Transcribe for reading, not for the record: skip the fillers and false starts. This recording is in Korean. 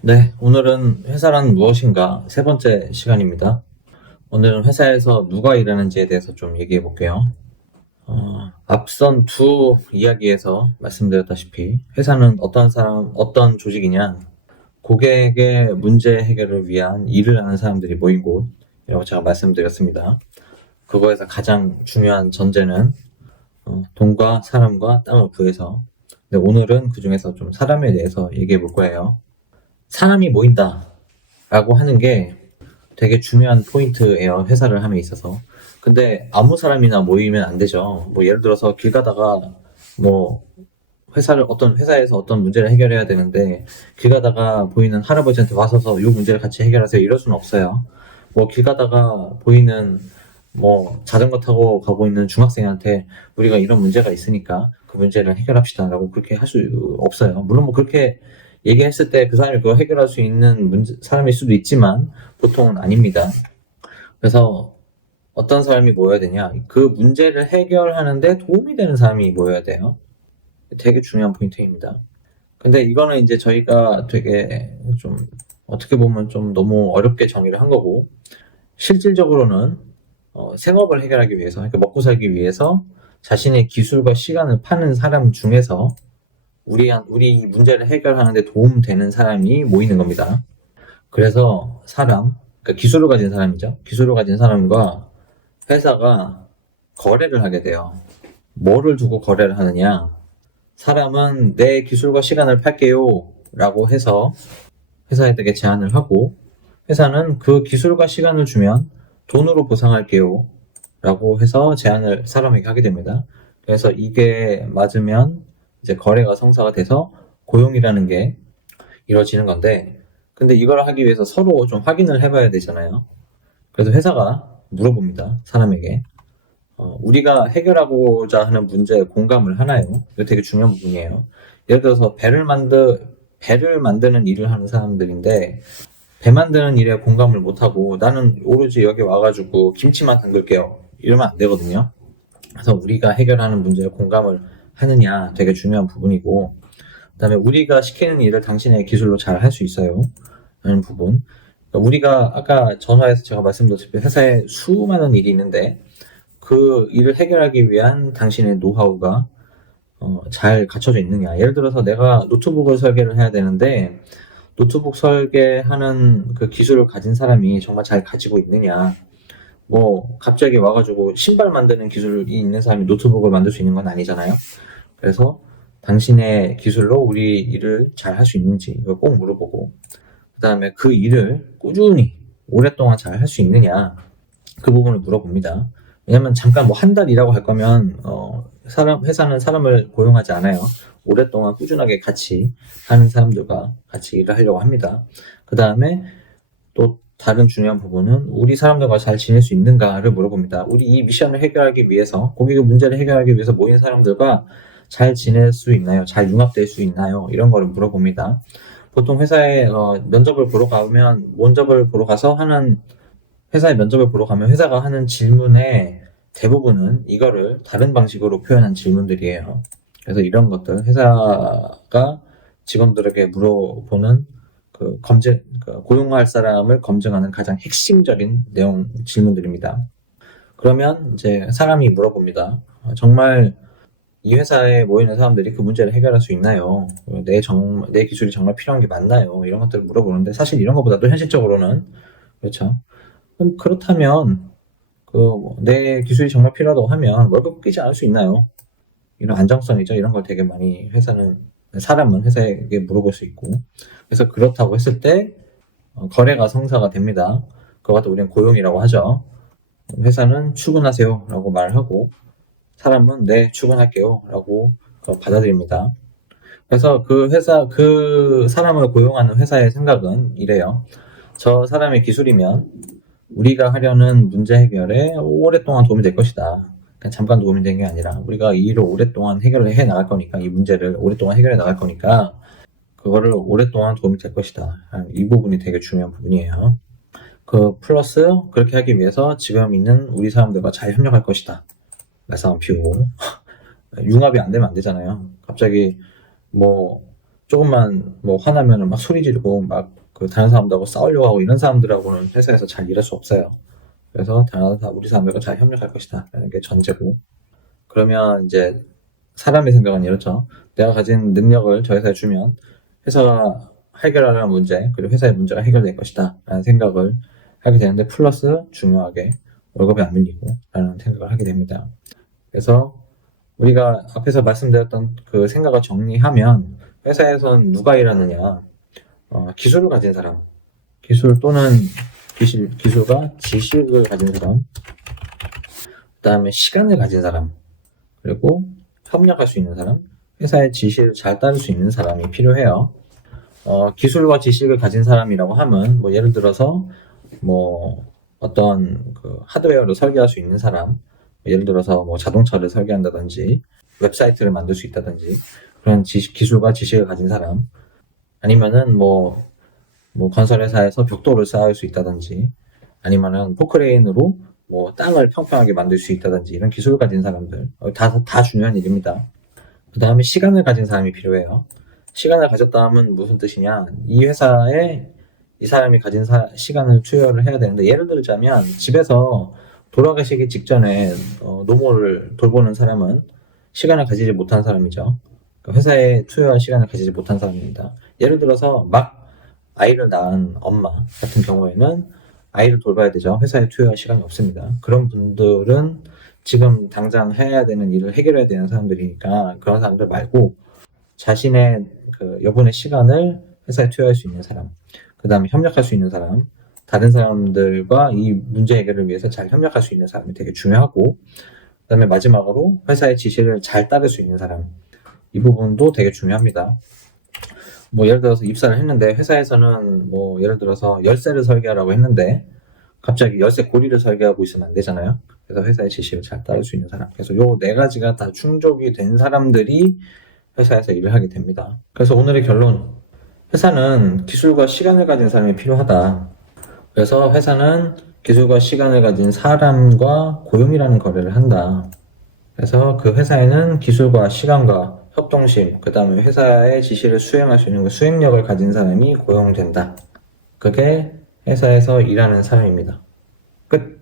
네, 오늘은 회사란 무엇인가 세 번째 시간입니다. 오늘은 회사에서 누가 일하는지에 대해서 좀 얘기해 볼게요. 앞선 두 이야기에서 말씀드렸다시피 회사는 어떤 사람, 어떤 조직이냐, 고객의 문제 해결을 위한 일을 하는 사람들이 모인 곳이라고 제가 말씀드렸습니다. 그거에서 가장 중요한 전제는 돈과 사람과 땅을 구해서. 근데 오늘은 그 중에서 좀 사람에 대해서 얘기해 볼 거예요. 사람이 모인다 라고 하는 게 되게 중요한 포인트예요. 회사를 함에 있어서. 근데 아무 사람이나 모이면 안 되죠. 뭐 예를 들어서 길 가다가 뭐 어떤 회사에서 어떤 문제를 해결해야 되는데 길 가다가 보이는 할아버지한테 와서서 이 문제를 같이 해결하세요. 이럴 수는 없어요. 뭐 길 가다가 보이는 뭐 자전거 타고 가고 있는 중학생한테 우리가 이런 문제가 있으니까 그 문제를 해결합시다라고 그렇게 할 수 없어요. 물론 뭐 그렇게 얘기했을 때 그 사람이 그걸 해결할 수 있는 사람일 수도 있지만 보통은 아닙니다. 그래서 어떤 사람이 모여야 되냐? 그 문제를 해결하는데 도움이 되는 사람이 모여야 돼요. 되게 중요한 포인트입니다. 근데 이거는 이제 저희가 되게 좀 어떻게 보면 좀 너무 어렵게 정의를 한 거고 실질적으로는 생업을 해결하기 위해서, 그러니까 먹고 살기 위해서 자신의 기술과 시간을 파는 사람 중에서 우리 문제를 해결하는데 도움되는 사람이 모이는 겁니다. 그래서 그러니까 기술을 가진 사람이죠. 기술을 가진 사람과 회사가 거래를 하게 돼요. 뭐를 두고 거래를 하느냐? 사람은 내 기술과 시간을 팔게요 라고 해서 회사에게 제안을 하고, 회사는 그 기술과 시간을 주면 돈으로 보상할게요 라고 해서 제안을 사람에게 하게 됩니다. 그래서 이게 맞으면 이제 거래가 성사가 돼서 고용이라는 게 이루어지는 건데, 근데 이걸 하기 위해서 서로 좀 확인을 해봐야 되잖아요. 그래서 회사가 물어봅니다. 사람에게. 우리가 해결하고자 하는 문제에 공감을 하나요? 이거 되게 중요한 부분이에요. 예를 들어서 배를 만드는 일을 하는 사람들인데, 배 만드는 일에 공감을 못하고 나는 오로지 여기 와가지고 김치만 담글게요. 이러면 안 되거든요. 그래서 우리가 해결하는 문제에 공감을 하느냐 되게 중요한 부분이고, 그 다음에 우리가 시키는 일을 당신의 기술로 잘 할 수 있어요 라는 부분. 그러니까 우리가 아까 전화에서 제가 말씀드렸듯이 회사에 수많은 일이 있는데 그 일을 해결하기 위한 당신의 노하우가 잘 갖춰져 있느냐. 예를 들어서 내가 노트북을 설계를 해야 되는데 노트북 설계하는 그 기술을 가진 사람이 정말 잘 가지고 있느냐. 뭐 갑자기 와가지고 신발 만드는 기술이 있는 사람이 노트북을 만들 수 있는 건 아니잖아요. 그래서 당신의 기술로 우리 일을 잘 할 수 있는지 이걸 꼭 물어보고, 그 다음에 그 일을 꾸준히 오랫동안 잘 할 수 있느냐 그 부분을 물어봅니다. 왜냐면 잠깐 뭐 한 달 일하고 할 거면 회사는 사람을 고용하지 않아요. 오랫동안 꾸준하게 같이 하는 사람들과 같이 일을 하려고 합니다. 그 다음에 또 다른 중요한 부분은 우리 사람들과 잘 지낼 수 있는가를 물어봅니다. 우리 이 미션을 해결하기 위해서, 고객의 문제를 해결하기 위해서 모인 사람들과 잘 지낼 수 있나요? 잘 융합될 수 있나요? 이런 거를 물어봅니다. 보통 회사에 면접을 보러 가서 회사에 면접을 보러 가면 회사가 하는 질문의 대부분은 이거를 다른 방식으로 표현한 질문들이에요. 그래서 이런 것들 회사가 직원들에게 물어보는 고용할 사람을 검증하는 가장 핵심적인 내용 질문들입니다. 그러면 이제 사람이 물어봅니다. 정말 이 회사에 모이는 사람들이 그 문제를 해결할 수 있나요? 내 기술이 정말 필요한 게 맞나요? 이런 것들을 물어보는데 사실 이런 것보다도 현실적으로는 그렇죠. 그럼 그렇다면 내 기술이 정말 필요하다고 하면 월급 끼지 않을 수 있나요? 이런 안정성이죠. 이런 걸 되게 많이 사람은 회사에게 물어볼 수 있고, 그래서 그렇다고 했을 때 거래가 성사가 됩니다. 그것도 우리는 고용이라고 하죠. 회사는 출근하세요 라고 말하고 사람은 네 출근할게요 라고 받아들입니다. 그래서 그 사람을 고용하는 회사의 생각은 이래요. 저 사람의 기술이면 우리가 하려는 문제 해결에 오랫동안 도움이 될 것이다. 그냥 잠깐 도움이 되는 게 아니라 우리가 이 일을 오랫동안 해결을 해 나갈 거니까, 이 문제를 오랫동안 해결해 나갈 거니까 그거를 오랫동안 도움이 될 것이다. 이 부분이 되게 중요한 부분이에요. 플러스 그렇게 하기 위해서 지금 있는 우리 사람들과 잘 협력할 것이다. 말싸움 피우고 융합이 안 되면 안 되잖아요. 갑자기 뭐 조금만 뭐 화나면은 막 소리 지르고 막 그 다른 사람들하고 싸우려고 하고 이런 사람들하고는 회사에서 잘 일할 수 없어요. 그래서 우리 사람들과 잘 협력할 것이다 라는 게 전제고, 그러면 이제 사람의 생각은 이렇죠. 내가 가진 능력을 저 회사에 주면 회사가 해결하려는 문제, 그리고 회사의 문제가 해결될 것이다 라는 생각을 하게 되는데, 플러스 중요하게 월급이 안 밀리고 라는 생각을 하게 됩니다. 그래서 우리가 앞에서 말씀드렸던 그 생각을 정리하면, 회사에선 누가 일하느냐, 기술을 가진 사람, 기술 또는 기술과 지식을 가진 사람, 그 다음에 시간을 가진 사람, 그리고 협력할 수 있는 사람, 회사의 지시를 잘 따를 수 있는 사람이 필요해요. 기술과 지식을 가진 사람이라고 하면, 뭐 예를 들어서 뭐 어떤 그 하드웨어를 설계할 수 있는 사람, 예를 들어서 뭐 자동차를 설계한다든지 웹사이트를 만들 수 있다든지 그런 기술과 지식을 가진 사람, 아니면은 뭐 건설회사에서 벽돌을 쌓을 수 있다든지, 아니면은 포크레인으로 뭐 땅을 평평하게 만들 수 있다든지, 이런 기술을 가진 사람들 다 중요한 일입니다. 그 다음에 시간을 가진 사람이 필요해요. 시간을 가졌다 하면 무슨 뜻이냐, 이 회사에 이 사람이 가진 시간을 투여를 해야 되는데, 예를 들자면 집에서 돌아가시기 직전에 노모를 돌보는 사람은 시간을 가지지 못한 사람이죠. 회사에 투여할 시간을 가지지 못한 사람입니다. 예를 들어서 막 아이를 낳은 엄마 같은 경우에는 아이를 돌봐야 되죠. 회사에 투여할 시간이 없습니다. 그런 분들은 지금 당장 해야 되는 일을 해결해야 되는 사람들이니까, 그런 사람들 말고 자신의 그 여분의 시간을 회사에 투여할 수 있는 사람, 그 다음에 협력할 수 있는 사람, 다른 사람들과 이 문제 해결을 위해서 잘 협력할 수 있는 사람이 되게 중요하고, 그 다음에 마지막으로 회사의 지시를 잘 따를 수 있는 사람, 이 부분도 되게 중요합니다. 뭐 예를 들어서 입사를 했는데, 회사에서는 뭐 예를 들어서 열쇠를 설계하라고 했는데 갑자기 열쇠 고리를 설계하고 있으면 안 되잖아요. 그래서 회사의 지시를 잘 따를 수 있는 사람, 그래서 요 네 가지가 다 충족이 된 사람들이 회사에서 일을 하게 됩니다. 그래서 오늘의 결론, 회사는 기술과 시간을 가진 사람이 필요하다. 그래서 회사는 기술과 시간을 가진 사람과 고용이라는 거래를 한다. 그래서 그 회사에는 기술과 시간과 협동심, 그 다음에 회사의 지시를 수행할 수 있는 그 수행력을 가진 사람이 고용된다. 그게 회사에서 일하는 사람입니다. 끝.